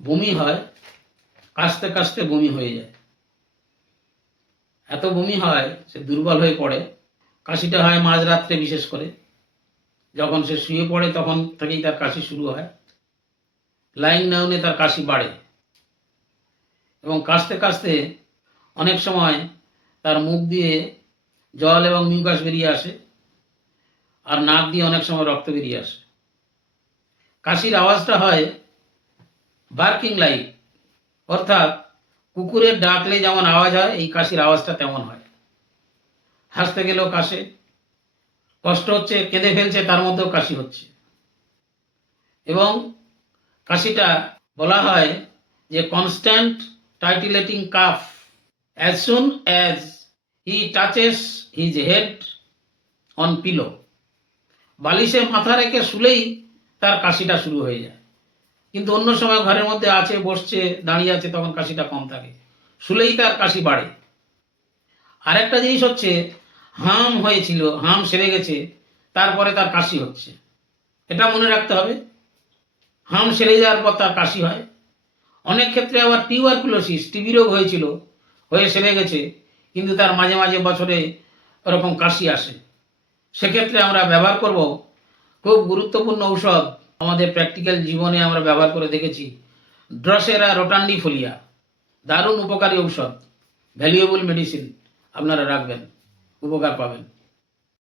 বমি হয়, কাশতে কাশতে বমি হয়ে যায়। এত বমি হয় সে দুর্বল হয়ে পড়ে। কাশিটা হয় মাঝরাত্রে, বিশেষ করে যখন সে শুয়ে পড়ে তখন থেকেই তার কাশি শুরু হয়। লাইং ডাউনে তার কাশি বাড়ে এবং কাশতে কাশতে অনেক সময় তার মুখ দিয়ে জল এবং মিউকাস বেরিয়ে আসে, আর নাক দিয়ে অনেক সময় রক্ত বেরিয়ে আসে। কাশির আওয়াজটা হয় বার্কিং লাইক, অর্থাৎ কুকুরের ডাকলে যেমন আওয়াজ হয়, এই কাশির আওয়াজটা তেমন হয়। হাসতে গেলেও কাশে, কষ্ট হচ্ছে, কেঁদে ফেলছে, তার মধ্যেও কাশি হচ্ছে। এবং কাশিটা বলা হয় যে constant titillating cough, as soon as he touches his head on pillow. বালিশে মাথা রেখে শুলেই তার কাশিটা শুরু হয়ে যায়। কিন্তু অন্য সময় ঘরের মধ্যে আছে, বসছে, দাঁড়িয়ে আছে, তখন কাশিটা কম থাকে। শুলেই তার কাশি বাড়ে। আরেকটা জিনিস হচ্ছে, হাম হয়েছিল, হাম সেরে গেছে, তারপরে তার কাশি হচ্ছে। এটা মনে রাখতে হবে, হাম সেরে যাওয়ার পর তার কাশি হয়। অনেক ক্ষেত্রে আবার টিউবারকুলোসিস, টিবি রোগ হয়েছিল, হয়ে সেরে গেছে, কিন্তু তার মাঝে মাঝে বছরে ওরকম কাশি আসে। সেক্ষেত্রে আমরা ব্যবহার করব খুব গুরুত্বপূর্ণ ঔষধ, আমাদের প্র্যাকটিক্যাল জীবনে আমরা ব্যবহার করে দেখেছি, ড্রসেরা রোটান্ডিফোলিয়া। দারুণ উপকারী ঔষধ, ভ্যালুয়েবল মেডিসিন। আপনারা রাখবেন, উপকার পাবেন।